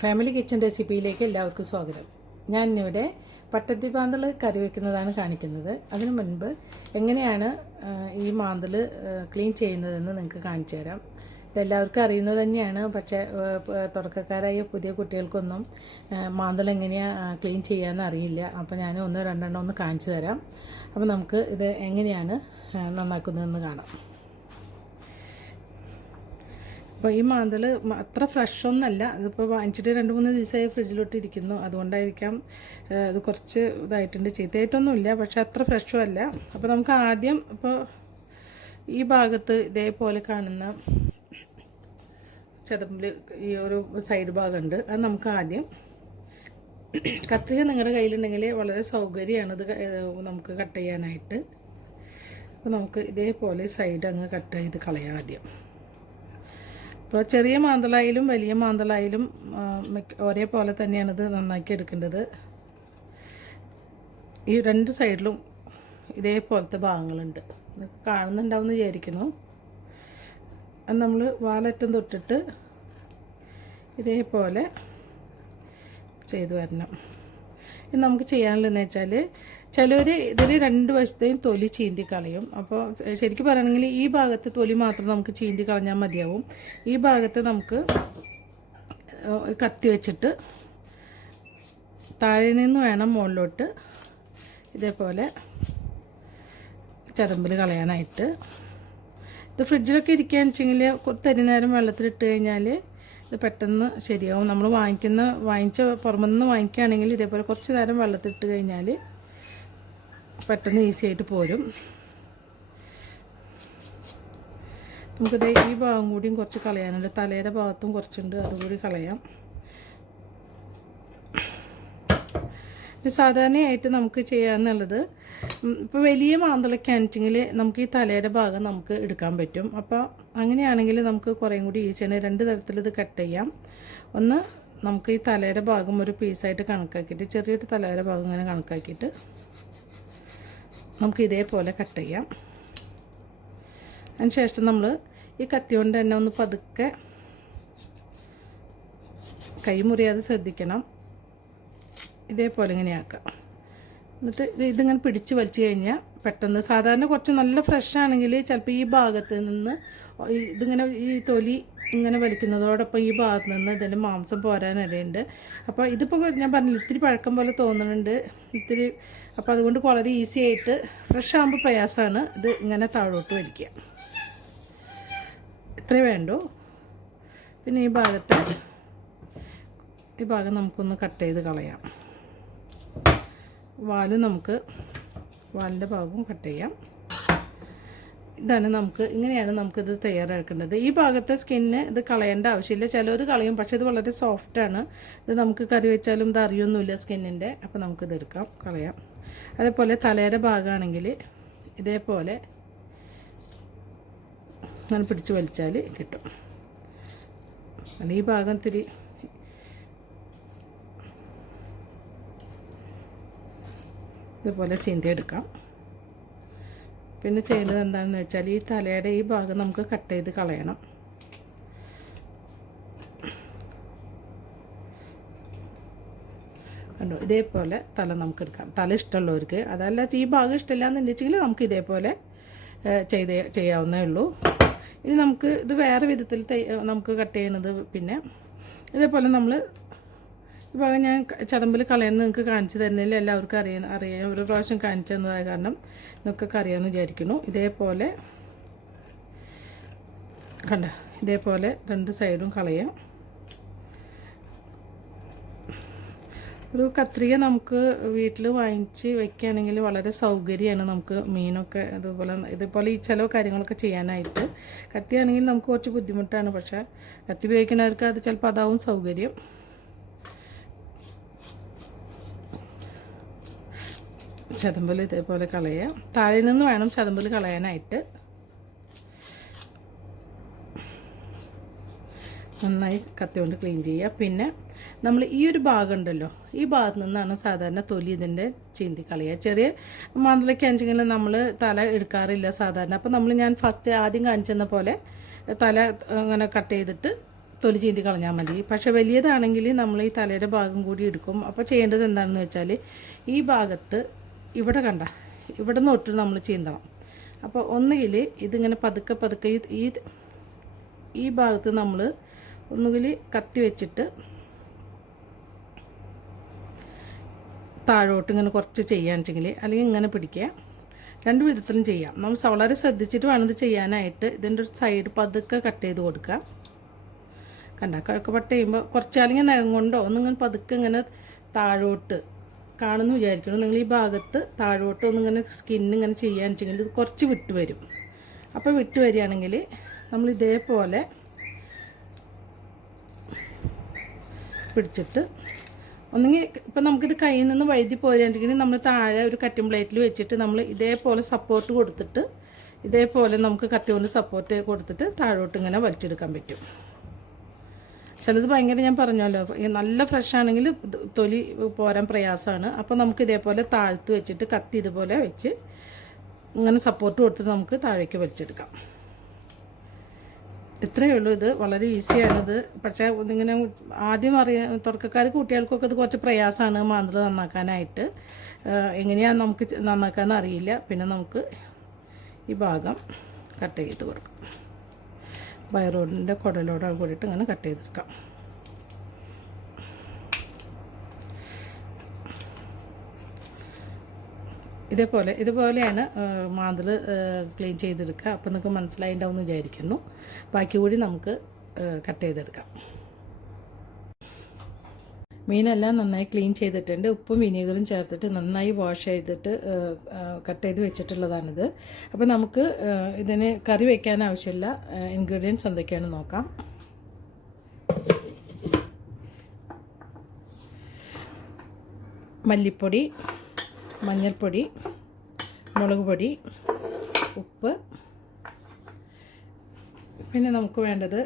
Family kitchen റെസിപ്പിയിലേക്ക് എല്ലാവർക്കും സ്വാഗതം. ഞാൻ ഇന്നിവിടെ പട്ടത്തി മാന്തൽ കറി വയ്ക്കുന്നതാണ് കാണിക്കുന്നത്. അതിനു മുൻപ് എങ്ങനെയാണ് ഈ മാന്തൽ ക്ലീൻ ചെയ്യുന്നതെന്ന് നിങ്ങൾക്ക് കാണിച്ചു തരാം. ഇതെല്ലാവർക്കും അറിയുന്നത് തന്നെയാണ്, പക്ഷേ തുടക്കക്കാരായ പുതിയ കുട്ടികൾക്കൊന്നും മാന്തൽ എങ്ങനെയാണ് ക്ലീൻ ചെയ്യാമെന്ന് അറിയില്ല. അപ്പോൾ ഞാൻ ഒന്നോ രണ്ടെണ്ണം ഒന്ന് കാണിച്ചു തരാം. അപ്പോൾ നമുക്ക് ഇത് എങ്ങനെയാണ് നന്നാക്കുന്നതെന്ന് കാണാം. അപ്പോൾ ഈ മാന്തൽ അത്ര ഫ്രഷൊന്നല്ല, ഇതിപ്പോൾ വാങ്ങിച്ചിട്ട് 2-3 ദിവസമായി ഫ്രിഡ്ജിലോട്ട് ഇരിക്കുന്നു. അതുകൊണ്ടായിരിക്കാം ഇത് കുറച്ച് ഇതായിട്ടുണ്ട്. ചീത്തയായിട്ടൊന്നുമില്ല, പക്ഷെ അത്ര ഫ്രഷും അല്ല. അപ്പോൾ നമുക്ക് ആദ്യം ഇപ്പോൾ ഈ ഭാഗത്ത് ഇതേപോലെ കാണുന്ന ചതമ്പിൽ ഈ ഒരു സൈഡ് ഭാഗമുണ്ട്. അത് നമുക്ക് ആദ്യം കത്രിക നിങ്ങളുടെ കയ്യിലുണ്ടെങ്കിൽ വളരെ സൗകര്യമാണ് ഇത് നമുക്ക് കട്ട് ചെയ്യാനായിട്ട്. അപ്പോൾ നമുക്ക് ഇതേപോലെ സൈഡ് അങ്ങ് കട്ട് ചെയ്ത് കളയാം ആദ്യം. ഇപ്പോൾ ചെറിയ മാന്തലായാലും വലിയ മാന്തലായാലും ഒരേപോലെ തന്നെയാണ് ഇത് നന്നാക്കി എടുക്കേണ്ടത്. ഈ രണ്ട് സൈഡിലും ഇതേപോലത്തെ ഭാഗങ്ങളുണ്ട്, കാണുന്നുണ്ടാവുമെന്ന് വിചാരിക്കുന്നു. അത് നമ്മൾ വാലറ്റം തൊട്ടിട്ട് ഇതേപോലെ ചെയ്തു വരണം. ഇത് നമുക്ക് ചെയ്യാനുള്ളതെന്ന് വെച്ചാൽ ചിലവർ ഇതിൽ രണ്ട് വശത്തെയും തൊലി ചീന്തി കളയും. അപ്പോൾ ശരിക്കും പറയുകയാണെങ്കിൽ ഈ ഭാഗത്ത് തൊലി മാത്രം നമുക്ക് ചീന്തി കളഞ്ഞാൽ മതിയാവും. ഈ ഭാഗത്ത് നമുക്ക് കത്തി വെച്ചിട്ട് താഴെ നിന്ന് വേണം മുകളിലോട്ട് ഇതേപോലെ ചതമ്പിൽ കളയാനായിട്ട്. ഇത് ഫ്രിഡ്ജിലൊക്കെ ഇരിക്കുകയെന്ന് വെച്ചെങ്കിൽ തരി നേരം വെള്ളത്തിലിട്ട് കഴിഞ്ഞാൽ ഇത് പെട്ടെന്ന് ശരിയാവും. നമ്മൾ വാങ്ങിച്ച പുറമെന്ന് വാങ്ങിക്കുകയാണെങ്കിൽ ഇതേപോലെ കുറച്ച് നേരം വെള്ളത്തിലിട്ട് കഴിഞ്ഞാൽ പെട്ടെന്ന് ഈസി ആയിട്ട് പോരും. നമുക്കിത് ഈ ഭാഗം കൂടിയും കുറച്ച് കളയാനുണ്ട്, തലയുടെ ഭാഗത്തും കുറച്ചുണ്ട്, അതുകൂടി കളയാം. സാധാരണയായിട്ട് നമുക്ക് ചെയ്യാമെന്നുള്ളത്, ഇപ്പോൾ വലിയ മാന്തളൊക്കെ ആണെന്നുവെച്ചെങ്കിൽ നമുക്ക് ഈ തലയുടെ ഭാഗം നമുക്ക് എടുക്കാൻ പറ്റും. അപ്പോൾ അങ്ങനെയാണെങ്കിൽ നമുക്ക് കുറേയും കൂടി ഈസിയാണ്. രണ്ട് തരത്തിൽ ഇത് കട്ട് ചെയ്യാം. ഒന്ന്, നമുക്ക് ഈ തലയുടെ ഭാഗം ഒരു പീസായിട്ട് കണക്കാക്കിയിട്ട്, ചെറിയൊരു തലയുടെ ഭാഗം ഇങ്ങനെ കണക്കാക്കിയിട്ട് നമുക്ക് ഇതേപോലെ കട്ട് ചെയ്യാം. അതിനുശേഷം നമ്മൾ ഈ കത്തി കൊണ്ട് തന്നെ ഒന്ന് പതുക്കെ, കൈ മുറിയാതെ ശ്രദ്ധിക്കണം, ഇതേപോലെ ഇങ്ങനെയാക്കാം. എന്നിട്ട് ഇതിങ്ങനെ പിടിച്ച് വലിച്ചു കഴിഞ്ഞാൽ പെട്ടെന്ന്, സാധാരണ കുറച്ച് നല്ല ഫ്രഷ് ആണെങ്കിൽ ചിലപ്പോൾ ഈ ഭാഗത്ത് നിന്ന് ഇതിങ്ങനെ ഈ തൊലി ഇങ്ങനെ വലിക്കുന്നതോടൊപ്പം ഈ ഭാഗത്ത് നിന്ന് ഇതിൻ്റെ മാംസം പോരാനിടയുണ്ട്. അപ്പോൾ ഇതിപ്പോൾ ഞാൻ പറഞ്ഞില്ല, ഇത്തിരി പഴക്കം പോലെ തോന്നുന്നുണ്ട് ഇത്തിരി. അപ്പോൾ അതുകൊണ്ട് വളരെ ഈസി ആയിട്ട്, ഫ്രഷ് ആകുമ്പോൾ പ്രയാസമാണ്, ഇത് ഇങ്ങനെ താഴോട്ട് വലിക്കുക. ഇത്രയേ വേണ്ടൂ. പിന്നെ ഈ ഭാഗം നമുക്കൊന്ന് കട്ട് ചെയ്ത് കളയാം. വാലിൻ്റെ ഭാഗവും കട്ട് ചെയ്യാം. ഇങ്ങനെയാണ് നമുക്കിത് തയ്യാറാക്കേണ്ടത്. ഈ ഭാഗത്തെ സ്കിന്ന് ഇത് കളയേണ്ട ആവശ്യമില്ല. ചിലർ കളയും, പക്ഷേ ഇത് വളരെ സോഫ്റ്റാണ്. ഇത് നമുക്ക് കറി വെച്ചാലും ഇത് അറിയൊന്നുമില്ല സ്കിന്നിൻ്റെ. അപ്പോൾ നമുക്കിത് കളയാം. അതേപോലെ തലയുടെ ഭാഗമാണെങ്കിൽ ഇതേപോലെ അങ്ങനെ പിടിച്ച് വലിച്ചാൽ കിട്ടും. ഈ ഭാഗം ഇത്തിരി ഇതുപോലെ ചീന്തിയെടുക്കാം. പിന്നെ ചെയ്യേണ്ടത് എന്താണെന്ന് വെച്ചാൽ ഈ തലയുടെ ഈ ഭാഗം നമുക്ക് കട്ട് ചെയ്ത് കളയണം. കണ്ടോ, ഇതേപോലെ തല നമുക്ക് എടുക്കാം. തല ഇഷ്ടമുള്ളവർക്ക്, അതല്ല ഈ ഭാഗം ഇഷ്ടമില്ല എന്നുണ്ടെങ്കിൽ നമുക്ക് ഇതേപോലെ ചെയ്യാവുന്നേ ഉള്ളൂ. ഇനി നമുക്ക് ഇത് വേറെ വിധത്തിൽ നമുക്ക് കട്ട് ചെയ്യണത്, പിന്നെ ഇതേപോലെ നമ്മൾ ഈ ഭാഗം ഞാൻ ചതമ്പിൽ കളയുന്നത് നിങ്ങൾക്ക് കാണിച്ചു തരുന്നതിൽ എല്ലാവർക്കും അറിയാം. ഒരു പ്രാവശ്യം കാണിച്ചു തന്നതായ കാരണം നിങ്ങൾക്കൊക്കെ അറിയാമെന്ന് വിചാരിക്കുന്നു. ഇതേപോലെ കണ്ട, ഇതേപോലെ രണ്ട് സൈഡും കളയാം. ഒരു കത്രിക നമുക്ക് വീട്ടിൽ വാങ്ങിച്ച് വയ്ക്കുകയാണെങ്കിൽ വളരെ സൗകര്യമാണ്. നമുക്ക് മീനൊക്കെ ഇതുപോലെ ഈ ചില കാര്യങ്ങളൊക്കെ ചെയ്യാനായിട്ട്. കത്തിയാണെങ്കിൽ നമുക്ക് കുറച്ച് ബുദ്ധിമുട്ടാണ്, പക്ഷേ കത്തി ഉപയോഗിക്കുന്നവർക്ക് അത് ചിലപ്പോൾ അതാവും സൗകര്യം. ചതമ്പൽ ഇതേപോലെ കളയാം. താഴെ നിന്ന് വേണം ചതമ്പൽ കളയാനായിട്ട്. നന്നായി കത്തി കൊണ്ട് ക്ലീൻ ചെയ്യുക. പിന്നെ നമ്മൾ ഈ ഒരു ഭാഗം ഉണ്ടല്ലോ, ഈ ഭാഗത്ത് നിന്നാണ് സാധാരണ തൊലി ഇതിൻ്റെ ചീന്തി കളയുക. ചെറിയ മാന്തളയ്ക്ക് ആണെങ്കിലും നമ്മൾ തല എടുക്കാറില്ല സാധാരണ. അപ്പോൾ ഞാൻ ആദ്യം കാണിച്ചെന്ന പോലെ തല അങ്ങനെ കട്ട് ചെയ്തിട്ട് തൊലി ചീന്തി കളഞ്ഞാൽ മതി. പക്ഷേ വലിയതാണെങ്കിൽ നമ്മൾ ഈ തലയുടെ ഭാഗം കൂടി എടുക്കും. അപ്പോൾ ചെയ്യേണ്ടത് എന്താണെന്ന് വെച്ചാൽ ഈ ഭാഗത്ത് ഇവിടെ കണ്ട ഇവിടെ നിന്ന് ഒട്ട് നമ്മൾ ചീന്തണം. അപ്പോൾ ഒന്നുകിൽ ഇതിങ്ങനെ പതുക്കെ പതുക്കെ ഈ ഭാഗത്ത് നമ്മൾ ഒന്നുകിൽ കത്തി വെച്ചിട്ട് താഴോട്ട് ഇങ്ങനെ കുറച്ച് ചെയ്യാണെന്നുവെച്ചെങ്കിൽ, അല്ലെങ്കിൽ ഇങ്ങനെ പിടിക്കുക. രണ്ട് വിധത്തിലും ചെയ്യാം. നമ്മൾ വളരെ ശ്രദ്ധിച്ചിട്ട് വേണം ഇത് ചെയ്യാനായിട്ട്. ഇതിൻ്റെ ഒരു സൈഡ് പതുക്കെ കട്ട് ചെയ്ത് കൊടുക്കുക. കണ്ട കട്ട് ചെയ്യുമ്പോൾ കുറച്ച് അല്ലെങ്കിൽ നഖം കൊണ്ടോ ഒന്നിങ്ങനെ പതുക്കെ ഇങ്ങനെ താഴോട്ട് കാണുന്നു വിചാരിക്കണം. നിങ്ങൾ ഈ ഭാഗത്ത് താഴോട്ട് ഒന്നിങ്ങനെ സ്കിന്നിങ്ങനെ ചെയ്യാണെന്നുവെച്ചെങ്കിൽ ഇത് കുറച്ച് വിട്ട് വരും. അപ്പോൾ വിട്ട് വരികയാണെങ്കിൽ നമ്മൾ ഇതേപോലെ പിടിച്ചിട്ട് ഒന്നെങ്കിൽ ഇപ്പം നമുക്കിത് കയ്യിൽ നിന്ന് വഴുതി പോരുകയാണെങ്കിൽ നമ്മൾ താഴെ ഒരു കട്ടിംഗ് പ്ലേറ്റിൽ വെച്ചിട്ട് നമ്മൾ ഇതേപോലെ സപ്പോർട്ട് കൊടുത്തിട്ട് ഇതേപോലെ നമുക്ക് കത്തി കൊണ്ട് സപ്പോർട്ട് കൊടുത്തിട്ട് താഴോട്ട് ഇങ്ങനെ വലിച്ചെടുക്കാൻ പറ്റും. ചിലത് ഭയങ്കര ഞാൻ പറഞ്ഞല്ലോ നല്ല ഫ്രഷ് ആണെങ്കിൽ തൊലി പോരാൻ പ്രയാസമാണ്. അപ്പോൾ നമുക്ക് ഇതേപോലെ താഴ്ത്ത് വെച്ചിട്ട് കത്തി ഇതുപോലെ വെച്ച് ഇങ്ങനെ സപ്പോർട്ട് കൊടുത്തിട്ട് നമുക്ക് താഴേക്ക് വലിച്ചെടുക്കാം. ഇത്രയേ ഉള്ളൂ. ഇത് വളരെ ഈസിയാണിത്. പക്ഷേ ഇങ്ങനെ ആദ്യം തുടക്കക്കാർക്ക് കുട്ടികൾക്കൊക്കെ ഇത് കുറച്ച് പ്രയാസമാണ് മാന്തൽ നന്നാക്കാനായിട്ട്. എങ്ങനെയാണ് നമുക്ക് നന്നാക്കാമെന്ന് അറിയില്ല. പിന്നെ നമുക്ക് ഈ ഭാഗം കട്ട് ചെയ്ത് കൊടുക്കാം. വയറോടിൻ്റെ കുടലോട് കൂടിയിട്ട് ഇങ്ങനെ കട്ട് ചെയ്തെടുക്കാം. ഇതുപോലെയാണ് മാന്തൽ ക്ലീൻ ചെയ്തെടുക്കുക. അപ്പോൾ നിങ്ങൾക്ക് മനസ്സിലായിട്ടുണ്ടാവുമെന്ന് വിചാരിക്കുന്നു. ബാക്കി കൂടി നമുക്ക് കട്ട് ചെയ്തെടുക്കാം. മീനെല്ലാം നന്നായി ക്ലീൻ ചെയ്തിട്ടുണ്ട്. ഉപ്പും വിനീഗറും ചേർത്തിട്ട് നന്നായി വാഷ് ചെയ്തിട്ട് കട്ട് ചെയ്ത് വെച്ചിട്ടുള്ളതാണിത്. അപ്പോൾ നമുക്ക് ഇതിന് കറി വയ്ക്കാൻ ആവശ്യമില്ല ഇൻഗ്രീഡിയൻസ് എന്തൊക്കെയാണെന്ന് നോക്കാം. മല്ലിപ്പൊടി, മഞ്ഞൾപ്പൊടി, മുളക് പൊടി, ഉപ്പ്, പിന്നെ നമുക്ക് വേണ്ടത്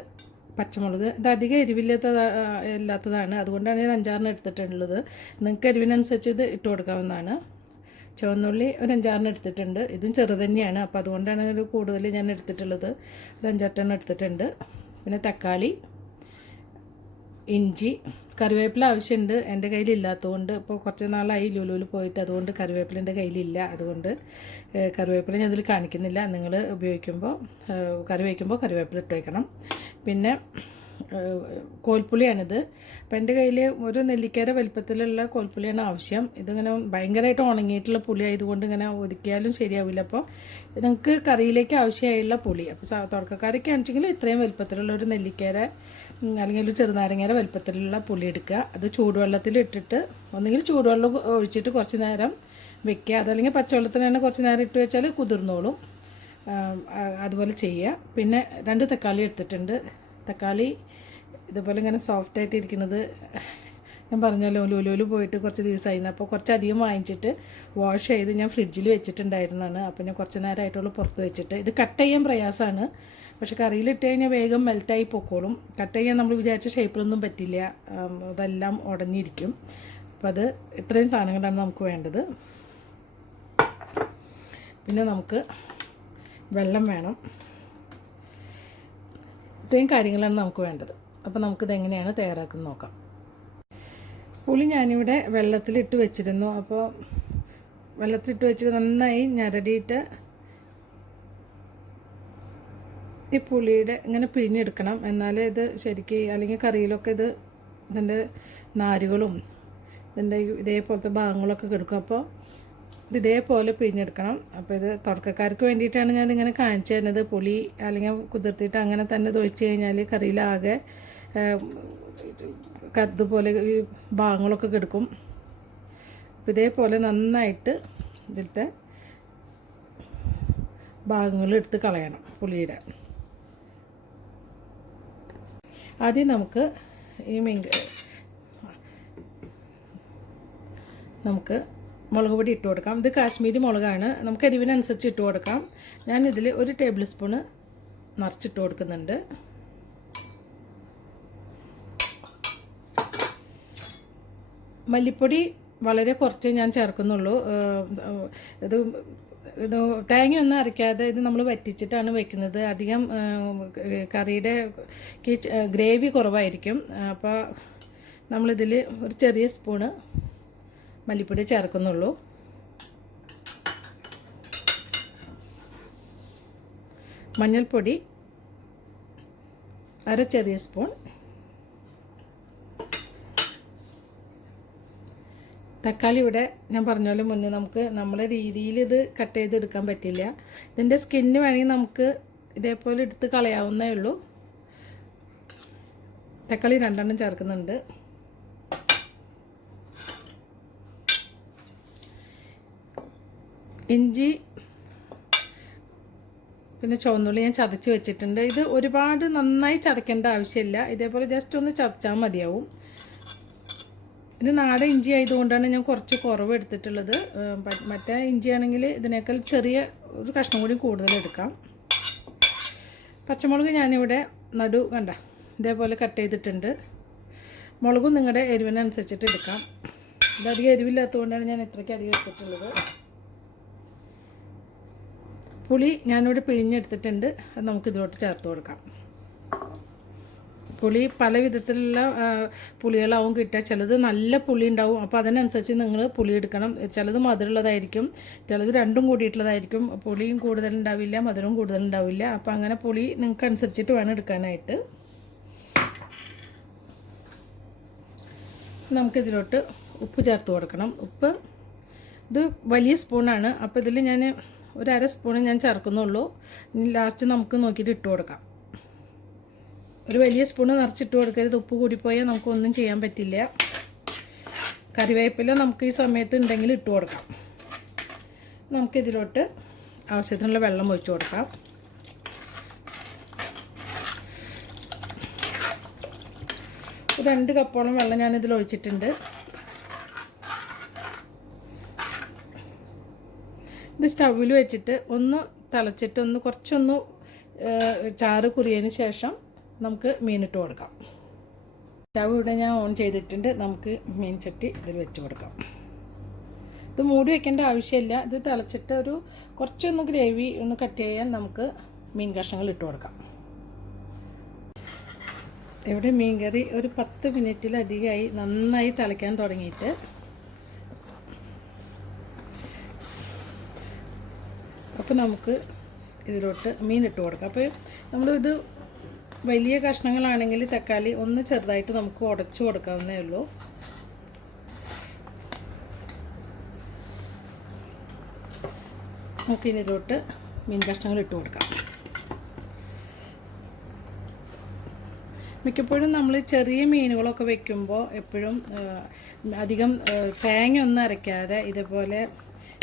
പച്ചമുളക്. ഇത് അധികം എരിവില്ലാത്തതാണ്, അതുകൊണ്ടാണ് ഞാൻ 5-6 എടുത്തിട്ടുള്ളത്. നിങ്ങൾക്ക് എരിവിനനുസരിച്ച് ഇത് ഇട്ട് കൊടുക്കാവുന്നതാണ്. ചുവന്നുള്ളി ഒരു 5-6 എടുത്തിട്ടുണ്ട്. ഇതും ചെറുത് തന്നെയാണ്, അപ്പോൾ അതുകൊണ്ടാണ് ഒരു കൂടുതൽ ഞാൻ എടുത്തിട്ടുള്ളത്. ഒരു 5-8 എടുത്തിട്ടുണ്ട്. പിന്നെ തക്കാളി, ഇഞ്ചി, കറിവേപ്പില ആവശ്യമുണ്ട്. എൻ്റെ കയ്യിലില്ലാത്തതുകൊണ്ട് ഇപ്പോൾ കുറച്ച് നാളായി ലുലുവിൽ പോയിട്ട്, അതുകൊണ്ട് കറിവേപ്പില എൻ്റെ കയ്യിലില്ല. അതുകൊണ്ട് കറിവേപ്പില ഞാൻ ഇതിൽ കാണിക്കുന്നില്ല. നിങ്ങൾ കറി വയ്ക്കുമ്പോൾ കറിവേപ്പില ഇട്ട് വയ്ക്കണം. പിന്നെ കോൽപ്പുളിയാണിത്. അപ്പോൾ എൻ്റെ കയ്യിൽ ഒരു നെല്ലിക്കയുടെ വലിപ്പത്തിലുള്ള കോൽപ്പുളിയാണ് ആവശ്യം. ഇതിങ്ങനെ ഭയങ്കരമായിട്ട് ഉണങ്ങിയിട്ടുള്ള പുളി ആയതുകൊണ്ട് ഇങ്ങനെ ഒതുക്കിയാലും ശരിയാവില്ല. അപ്പോൾ നിങ്ങൾക്ക് കറിയിലേക്ക് ആവശ്യമായുള്ള പുളി, അപ്പോൾ തുടക്കക്കാരൊക്കെ ആണെന്നുവെച്ചെങ്കിൽ ഇത്രയും വലിപ്പത്തിലുള്ള ഒരു നെല്ലിക്കയുടെ അല്ലെങ്കിൽ ഒരു ചെറുനാരങ്ങയുടെ വലിപ്പത്തിലുള്ള പുളി എടുക്കുക. അത് ചൂടുവെള്ളത്തിൽ ഇട്ടിട്ട് ഒന്നുകിൽ ചൂടുവെള്ളം ഒഴിച്ചിട്ട് കുറച്ച് നേരം വെക്കുക. അതല്ലെങ്കിൽ പച്ചവെള്ളത്തിനാണ് കുറച്ച് നേരം ഇട്ട് വെച്ചാൽ കുതിർന്നോളും. അതുപോലെ ചെയ്യുക. പിന്നെ 2 തക്കാളി എടുത്തിട്ടുണ്ട്. തക്കാളി ഇതുപോലെ ഇങ്ങനെ സോഫ്റ്റായിട്ട് ഇരിക്കുന്നത് ഞാൻ പറഞ്ഞല്ലോ ലുലുവിൽ പോയിട്ട് കുറച്ച് ദിവസമായിരുന്നു. അപ്പോൾ കുറച്ചധികം വാങ്ങിച്ചിട്ട് വാഷ് ചെയ്ത് ഞാൻ ഫ്രിഡ്ജിൽ വെച്ചിട്ടുണ്ടായിരുന്നതാണ്. അപ്പോൾ ഞാൻ കുറച്ച് നേരമായിട്ടുള്ള പുറത്ത് വെച്ചിട്ട്. ഇത് കട്ട് ചെയ്യാൻ പ്രയാസമാണ്, പക്ഷെ കറിയിലിട്ട് കഴിഞ്ഞാൽ വേഗം മെൽറ്റായി പൊക്കോളും. കട്ട് ചെയ്യാൻ നമ്മൾ വിചാരിച്ച ഷേപ്പിലൊന്നും പറ്റില്ല, അതെല്ലാം ഉടഞ്ഞിരിക്കും. അപ്പോൾ അത് ഇത്രയും സാധനങ്ങളാണ് നമുക്ക് വേണ്ടത്. പിന്നെ നമുക്ക് വെള്ളം വേണം. ഇത്രയും കാര്യങ്ങളാണ് നമുക്ക് വേണ്ടത്. അപ്പോൾ നമുക്കിത് എങ്ങനെയാണ് തയ്യാറാക്കുന്നത് നോക്കാം. പുളി ഞാനിവിടെ വെള്ളത്തിലിട്ട് വെച്ചിരുന്നു. അപ്പോൾ വെള്ളത്തിലിട്ട് വെച്ചിട്ട് നന്നായി ഞരടിയിട്ട് ഈ പുളിയുടെ ഇങ്ങനെ പിഴിഞ്ഞെടുക്കണം. എന്നാലേ ഇത് ശരിക്ക്, അല്ലെങ്കിൽ കറിയിലൊക്കെ ഇതിൻ്റെ നാരുകളും ഇതിൻ്റെ ഇതേപോലത്തെ ഭാഗങ്ങളൊക്കെ കിടക്കും. അപ്പോൾ ഇതേപോലെ പിഴിഞ്ഞെടുക്കണം. അപ്പോൾ ഇത് തുടക്കക്കാർക്ക് വേണ്ടിയിട്ടാണ് ഞാനിങ്ങനെ കാണിച്ചു തരുന്നത്. പുളി അല്ലെങ്കിൽ കുതിർത്തിട്ട് അങ്ങനെ തന്നെ തൊഴിച്ച് കഴിഞ്ഞാൽ കറിയിലാകെ കറുതുപോലെ ഈ ഭാഗങ്ങളൊക്കെ കിടക്കും. അപ്പോൾ ഇതേപോലെ നന്നായിട്ട് ഇതിലത്തെ ഭാഗങ്ങളെടുത്ത് കളയണം പുളിയുടെ. ആദ്യം നമുക്ക് നമുക്ക് മുളക് പൊടി ഇട്ട് കൊടുക്കാം. ഇത് കാശ്മീരി മുളകാണ്, നമുക്ക് എരിവിനനുസരിച്ച് ഇട്ട് കൊടുക്കാം. ഞാനിതിൽ 1 ടേബിൾ സ്പൂണ് നിറച്ചിട്ട് കൊടുക്കുന്നുണ്ട്. മല്ലിപ്പൊടി വളരെ കുറച്ചേ ഞാൻ ചേർക്കുന്നുള്ളൂ. ഇത് ഇത് തേങ്ങയൊന്നും അരയ്ക്കാതെ ഇത് നമ്മൾ വറ്റിച്ചിട്ടാണ് വെക്കുന്നത്. അധികം കറിയുടെ ഗ്രേവി കുറവായിരിക്കും. അപ്പോൾ നമ്മളിതിൽ ഒരു ചെറിയ സ്പൂണ് മല്ലിപ്പൊടി ചേർക്കുന്നുള്ളൂ. മഞ്ഞൾപ്പൊടി അര ചെറിയ സ്പൂൺ, തക്കാളി ഇവിടെ ഞാൻ പറഞ്ഞ പോലെ മുന്നേ നമുക്ക് നമ്മളെ രീതിയിൽ ഇത് കട്ട് ചെയ്തെടുക്കാൻ പറ്റില്ല. ഇതിൻ്റെ സ്കിന്ന് വേണമെങ്കിൽ നമുക്ക് ഇതേപോലെ എടുത്ത് കളയാവുന്നേ ഉള്ളൂ. തക്കാളി 2 എണ്ണം ചേർക്കുന്നുണ്ട്. ഇഞ്ചി പിന്നെ ചുവന്നുള്ളി ഞാൻ ചതച്ച് വെച്ചിട്ടുണ്ട്. ഇത് ഒരുപാട് നന്നായി ചതയ്ക്കേണ്ട ആവശ്യമില്ല. ഇതേപോലെ ജസ്റ്റ് ഒന്ന് ചതച്ചാൽ മതിയാവും. ഇത് നാടൻ ഇഞ്ചി ആയതുകൊണ്ടാണ് ഞാൻ കുറച്ച് കുറവ് എടുത്തിട്ടുള്ളത്. മറ്റേ ഇഞ്ചി ആണെങ്കിൽ ഇതിനേക്കാൾ ചെറിയ ഒരു കഷ്ണം കൂടി കൂടുതൽ എടുക്കാം. പച്ചമുളക് ഞാനിവിടെ കണ്ട ഇതേപോലെ കട്ട് ചെയ്തിട്ടുണ്ട്. മുളകും നിങ്ങളുടെ എരിവിനനുസരിച്ചിട്ട് എടുക്കാം. ഇതധികം എരിവില്ലാത്തതുകൊണ്ടാണ് ഞാൻ ഇത്രയ്ക്ക് അധികം എടുത്തിട്ടുള്ളത്. പുളി ഞാനിവിടെ പിഴിഞ്ഞെടുത്തിട്ടുണ്ട്. അത് നമുക്ക് ഇതിലോട്ട് ചേർത്ത് കൊടുക്കാം. പുളി പല വിധത്തിലുള്ള പുളികളാവും കിട്ടുക. ചിലത് നല്ല പുളി ഉണ്ടാവും. അപ്പോൾ അതിനനുസരിച്ച് നിങ്ങൾ പുളി എടുക്കണം. ചിലത് മധുരമുള്ളതായിരിക്കും, ചിലത് രണ്ടും കൂടിയിട്ടുള്ളതായിരിക്കും. പുളിയും കൂടുതലുണ്ടാവില്ല, മധുരവും കൂടുതലുണ്ടാവില്ല. അപ്പോൾ അങ്ങനെ പുളി നിങ്ങൾക്ക് അനുസരിച്ചിട്ട് വേണം എടുക്കാനായിട്ട്. നമുക്കിതിലോട്ട് ഉപ്പ് ചേർത്ത് കൊടുക്കണം. ഉപ്പ് ഇത് വലിയ സ്പൂണാണ്. അപ്പോൾ ഇതിൽ ഞാൻ ഒരു അര സ്പൂണ് ഞാൻ ചേർക്കുന്നുള്ളൂ. ഇനി ലാസ്റ്റ് നമുക്ക് നോക്കിയിട്ട് ഇട്ട് കൊടുക്കാം. ഒരു വലിയ സ്പൂണ് നിറച്ചിട്ട് കൊടുക്കരുത്. ഉപ്പ് കൂടിപ്പോയാൽ നമുക്കൊന്നും ചെയ്യാൻ പറ്റില്ല. കറിവേപ്പില നമുക്ക് ഈ സമയത്ത് ഉണ്ടെങ്കിൽ ഇട്ട് കൊടുക്കാം. നമുക്കിതിലോട്ട് ആവശ്യത്തിനുള്ള വെള്ളം ഒഴിച്ചു കൊടുക്കാം. ഒരു 2 കപ്പോളം വെള്ളം ഞാനിതിൽ ഒഴിച്ചിട്ടുണ്ട്. ഇത് സ്റ്റൗവിൽ വെച്ചിട്ട് ഒന്ന് തിളച്ചിട്ട് കുറച്ചൊന്ന് ചാറ് കുറിയതിന് ശേഷം നമുക്ക് മീനിട്ട് കൊടുക്കാം. സ്റ്റവ് ഇവിടെ ഞാൻ ഓൺ ചെയ്തിട്ടുണ്ട്. നമുക്ക് മീൻ ചട്ടി ഇതിൽ വെച്ച് കൊടുക്കാം. ഇത് മൂടി വയ്ക്കേണ്ട ആവശ്യമില്ല. ഇത് തിളച്ചിട്ട് കുറച്ചൊന്ന് ഗ്രേവി ഒന്ന് കട്ട് ചെയ്യാൻ നമുക്ക് മീൻ കഷ്ണങ്ങൾ ഇട്ട് കൊടുക്കാം. ഇവിടെ മീൻ കറി ഒരു 10 മിനിറ്റിലധികമായി നന്നായി തിളയ്ക്കാൻ തുടങ്ങിയിട്ട്. അപ്പോൾ നമുക്ക് ഇതിലോട്ട് മീൻ ഇട്ട് കൊടുക്കാം. അപ്പോൾ നമ്മളിത് വലിയ കഷ്ണങ്ങളാണെങ്കിൽ തക്കാളി ഒന്ന് ചെറുതായിട്ട് നമുക്ക് ഉടച്ചു കൊടുക്കാവുന്നേ ഉള്ളൂ. നമുക്കിനി ഇതിലോട്ട് മീൻ കഷ്ണങ്ങൾ ഇട്ട് കൊടുക്കാം. മിക്കപ്പോഴും നമ്മൾ ചെറിയ മീനുകളൊക്കെ വെക്കുമ്പോൾ എപ്പോഴും അധികം തേങ്ങ ഒന്നും അരയ്ക്കാതെ ഇതുപോലെ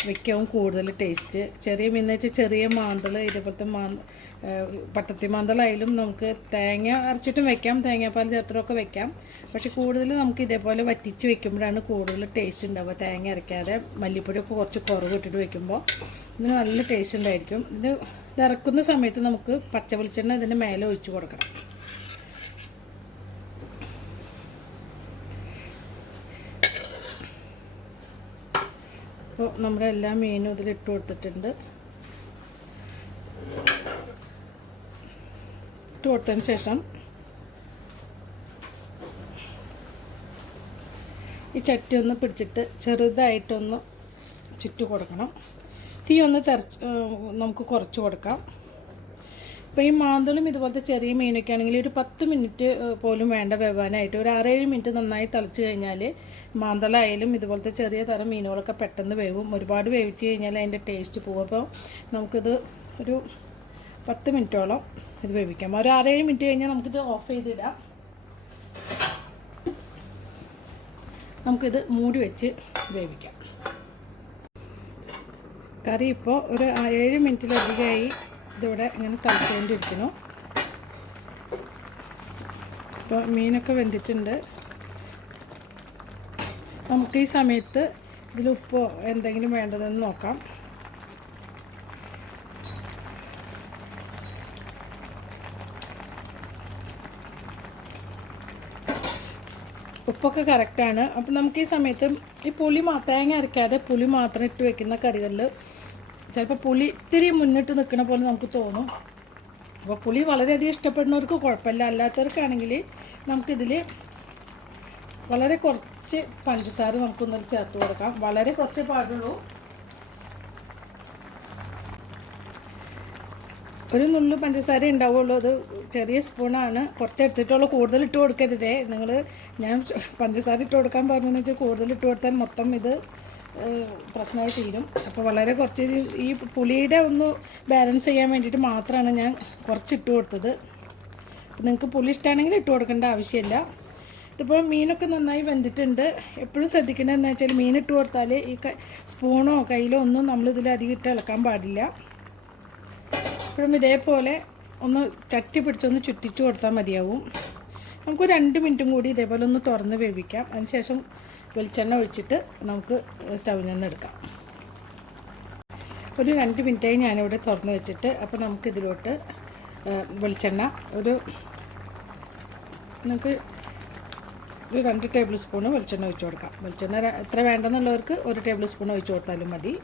വെക്കാവും കൂടുതൽ ടേസ്റ്റ്. ചെറിയ മീൻ എന്ന് വെച്ചാൽ ചെറിയ മാന്തൾ, ഇതേപോലത്തെ പട്ടത്തി മാന്തളായാലും നമുക്ക് തേങ്ങ അരച്ചിട്ടും വെക്കാം, തേങ്ങാപ്പാൽ ചേർത്തിട്ടൊക്കെ വെക്കാം. പക്ഷെ കൂടുതൽ നമുക്ക് ഇതേപോലെ വറ്റിച്ച് വെക്കുമ്പോഴാണ് കൂടുതൽ ടേസ്റ്റ് ഉണ്ടാവുക. തേങ്ങ അരയ്ക്കാതെ മല്ലിപ്പൊടിയൊക്കെ കുറച്ച് കുറവ് ഇട്ടിട്ട് വെക്കുമ്പോൾ ഇതിന് നല്ല ടേസ്റ്റ് ഉണ്ടായിരിക്കും. ഇത് ഇറക്കുന്ന സമയത്ത് നമുക്ക് പച്ച വെളിച്ചെണ്ണ ഇതിൻ്റെ മേലെ ഒഴിച്ച് കൊടുക്കണം. അപ്പോൾ നമ്മുടെ എല്ലാ മീനും ഇതിലിട്ട് കൊടുത്തിട്ടുണ്ട്. ഇട്ട് കൊടുത്തതിന് ശേഷം ഈ ചട്ടി ഒന്ന് പിടിച്ചിട്ട് ചെറുതായിട്ടൊന്ന് ചുറ്റി കൊടുക്കണം. തീ ഒന്ന് നമുക്ക് കുറച്ച് കൊടുക്കാം. ഇപ്പോൾ ഈ മാന്തളും ഇതുപോലത്തെ ചെറിയ മീനൊക്കെ ആണെങ്കിൽ ഒരു 10 മിനിറ്റ് പോലും വേണ്ട വേവാനായിട്ട്. ഒരു 6-7 മിനിറ്റ് നന്നായി തിളച്ച് കഴിഞ്ഞാൽ മാന്തളായാലും ഇതുപോലത്തെ ചെറിയ തരം മീനുകളൊക്കെ പെട്ടെന്ന് വേവും. ഒരുപാട് വേവിച്ച് കഴിഞ്ഞാൽ അതിൻ്റെ ടേസ്റ്റ് പോകും. അപ്പോൾ നമുക്കിത് ഒരു 10 മിനിറ്റോളം ഇത് വേവിക്കാം. ഒരു 6-7 മിനിറ്റ് കഴിഞ്ഞാൽ നമുക്കിത് ഓഫ് ചെയ്തിടാം. നമുക്കിത് മൂടി വെച്ച് വേവിക്കാം. കറി ഇപ്പോൾ ഒരു 7 മിനിറ്റിലധികമായി ഇതിവിടെ ഇങ്ങനെ തിളച്ചുകൊണ്ടിരിക്കുന്നു. ഇപ്പോൾ മീനൊക്കെ വെന്തിട്ടുണ്ട്. നമുക്ക് ഈ സമയത്ത് ഇതിൽ ഉപ്പോ എന്തെങ്കിലും വേണ്ടതെന്ന് നോക്കാം. ഉപ്പൊക്കെ കറക്റ്റാണ്. അപ്പോൾ നമുക്ക് ഈ സമയത്ത് ഈ തേങ്ങ അരയ്ക്കാതെ പുളി മാത്രം ഇട്ട് വെക്കുന്ന കറികളിൽ ചിലപ്പോൾ പുളി ഇത്തിരി മുന്നിട്ട് നിൽക്കണ പോലെ നമുക്ക് തോന്നും. അപ്പോൾ പുളി വളരെയധികം ഇഷ്ടപ്പെടുന്നവർക്ക് കുഴപ്പമില്ല. അല്ലാത്തവർക്കാണെങ്കിൽ നമുക്കിതിൽ വളരെ കുറച്ച് പഞ്ചസാര നമുക്കൊന്നൊരു ചേർത്ത് കൊടുക്കാം. വളരെ കുറച്ച് പാടുള്ളൂ. ഒരു നുള്ളു പഞ്ചസാര ഉണ്ടാവുള്ളൂ. അത് ചെറിയ സ്പൂണാണ്, കുറച്ച് എടുത്തിട്ടുള്ളൂ. കൂടുതൽ ഇട്ട് കൊടുക്കരുതേ നിങ്ങൾ. ഞാൻ പഞ്ചസാര ഇട്ട് കൊടുക്കാൻ പറഞ്ഞതെന്ന് വെച്ചാൽ കൂടുതൽ ഇട്ട് കൊടുത്താൽ മൊത്തം ഇത് പ്രശ്നമായി തീരും. അപ്പോൾ വളരെ കുറച്ച് ഈ പുളിയുടെ ഒന്ന് ബാലൻസ് ചെയ്യാൻ വേണ്ടിയിട്ട് മാത്രമാണ് ഞാൻ കുറച്ചിട്ട് കൊടുത്തത്. നിങ്ങൾക്ക് പുളി ഇഷ്ടമാണെങ്കിൽ ഇട്ട് കൊടുക്കേണ്ട ആവശ്യമില്ല. ഇതിപ്പോൾ മീനൊക്കെ നന്നായി വെന്തിട്ടുണ്ട്. എപ്പോഴും ശ്രദ്ധിക്കേണ്ടതെന്ന് വെച്ചാൽ മീൻ ഇട്ട് കൊടുത്താൽ ഈ സ്പൂണോ കയ്യിലോ ഒന്നും നമ്മളിതിൽ അധികം ഇട്ട് ഇളക്കാൻ പാടില്ല. ഇപ്പോഴും ഇതേപോലെ ഒന്ന് ചട്ടി പിടിച്ചൊന്ന് ചുറ്റിച്ച് കൊടുത്താൽ മതിയാവും. നമുക്ക് 2 മിനിറ്റും കൂടി ഇതേപോലെ ഒന്ന് തുറന്ന് വേവിക്കാം. അതിനുശേഷം വെളിച്ചെണ്ണ ഒഴിച്ചിട്ട് നമുക്ക് സ്റ്റൗവിൽ നിന്ന് എടുക്കാം. ഒരു 2 മിനിറ്റായി ഞാനിവിടെ തുറന്ന് വെച്ചിട്ട്. അപ്പോൾ നമുക്കിതിലോട്ട് വെളിച്ചെണ്ണ നമുക്ക് ഒരു 2 ടേബിൾ സ്പൂണ് വെളിച്ചെണ്ണ ഒഴിച്ച് കൊടുക്കാം. വെളിച്ചെണ്ണ എത്ര വേണ്ടെന്നുള്ളവർക്ക് 1 ടേബിൾ സ്പൂൺ ഒഴിച്ച് കൊടുത്താലും മതി.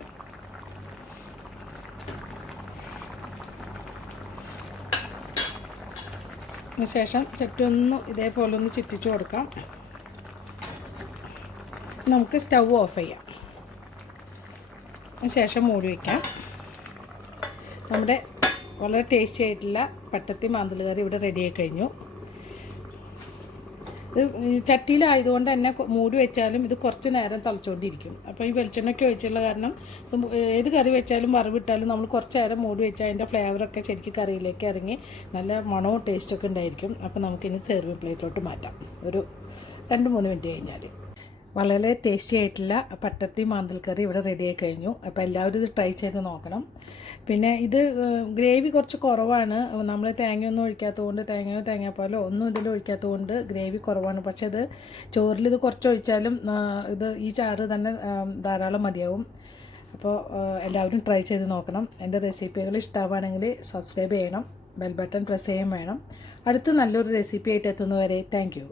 ശേഷം ചട്ടി ഒന്ന് ഇതേപോലെ ഒന്ന് ചുറ്റിച്ച് കൊടുക്കാം. നമുക്ക് സ്റ്റൗ ഓഫ് ചെയ്യാം. ശേഷം മൂടി വയ്ക്കാം. നമ്മുടെ വളരെ ടേസ്റ്റി ആയിട്ടുള്ള പട്ടത്തി മാന്തൽ കറി ഇവിടെ റെഡിയായി കഴിഞ്ഞു. ഇത് ചട്ടിയിലായതുകൊണ്ട് തന്നെ മൂടി വെച്ചാലും ഇത് കുറച്ച് നേരം തിളച്ചുകൊണ്ടിരിക്കും. അപ്പോൾ ഈ വെളിച്ചെണ്ണയ്ക്ക് ഒഴിച്ചുള്ള കാരണം ഏത് കറി വെച്ചാലും വറവിട്ടാലും നമ്മൾ കുറച്ച് നേരം മൂടി വെച്ചാൽ അതിൻ്റെ ഫ്ലേവറൊക്കെ ശരിക്കും കറിയിലേക്ക് ഇറങ്ങി നല്ല മണവും ടേസ്റ്റൊക്കെ ഉണ്ടായിരിക്കും. അപ്പോൾ നമുക്കിനി സെർവിങ് പ്ലേറ്റിലോട്ട് മാറ്റാം. ഒരു 2-3 മിനിറ്റ് കഴിഞ്ഞാൽ വളരെ ടേസ്റ്റി ആയിട്ടുള്ള പട്ടത്തി മാന്തൽ കറി ഇവിടെ റെഡിയായി കഴിഞ്ഞു. അപ്പോൾ എല്ലാവരും ഇത് ട്രൈ ചെയ്ത് നോക്കണം. പിന്നെ ഇത് ഗ്രേവി കുറച്ച് കുറവാണ്. നമ്മൾ തേങ്ങയൊന്നും ഒഴിക്കാത്തതുകൊണ്ട് തേങ്ങയോ തേങ്ങാപ്പാലോ ഒന്നും ഇതിൽ ഒഴിക്കാത്തതുകൊണ്ട് ഗ്രേവി കുറവാണ്. പക്ഷേ ഇത് ചോറിൽ ഇത് കുറച്ച് ഒഴിച്ചാലും ഈ ചാറ് തന്നെ ധാരാളം മതിയാവും. അപ്പോൾ എല്ലാവരും ട്രൈ ചെയ്ത് നോക്കണം. എൻ്റെ റെസിപ്പികൾ ഇഷ്ടമാവുകയാണെങ്കിൽ സബ്സ്ക്രൈബ് ചെയ്യണം, ബെൽ ബട്ടൺ പ്രസ് ചെയ്യാൻ വേണം. അടുത്ത നല്ലൊരു റെസിപ്പി ആയിട്ട് എത്തുന്നവരെ താങ്ക് യു.